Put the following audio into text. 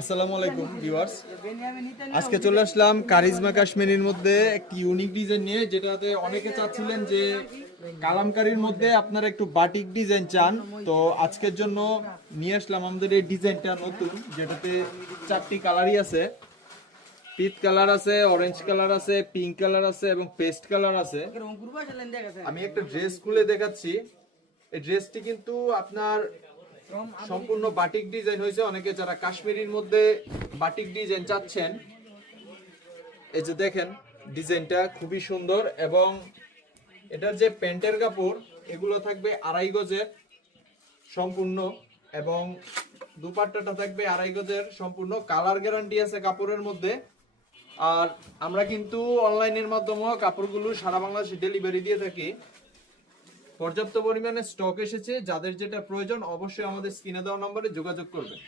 আসসালামু আলাইকুম ভিউয়ার্স আজকে চলে আসলাম কারিজমা কাশ্মীরির মধ্যে একটি ইউনিক ডিজাইন নিয়ে যেটাতে অনেকে চাচ্ছিলেন যে কালামকারীর মধ্যে আপনারা একটু বাটিক ডিজাইন চান। তো আজকের জন্য নিয়ে আসলাম আমাদের এই ডিজাইনটা নতুন যেটাতে চারটি কালারই আছে। পিত কালার আছে অরেঞ্জ কালার আছে পিঙ্ক কালার আছে এবং পেস্ট কালার আছে। আমি একটা ড্রেস খুলে দেখাচ্ছি। এই ড্রেসটি কিন্তু আপনার সম্পূর্ণ বাটিক ডিজাইন হয়েছে। অনেকে যারা কাশ্মীরির মধ্যে বাটিক ডিজাইন চাচ্ছেন, এই যে দেখেন, ডিজাইনটা খুবই সুন্দর এবং এটার যে প্যান্টের কাপড়, এগুলো থাকবে আড়াই গজের সম্পূর্ণ এবং দুপাট্টাটা থাকবে আড়াই গজের সম্পূর্ণ। কালার গ্যারান্টি আছে কাপড়ের মধ্যে। আর আমরা কিন্তু অনলাইনের মাধ্যমে কাপড়গুলো সারা বাংলাদেশে ডেলিভারি দিয়ে থাকি। পর্যাপ্ত পরিমাণে স্টক এসেছে। যাদের যেটা প্রয়োজন অবশ্যই আমাদের স্ক্রিনে দেওয়া নম্বরে যোগাযোগ করবেন।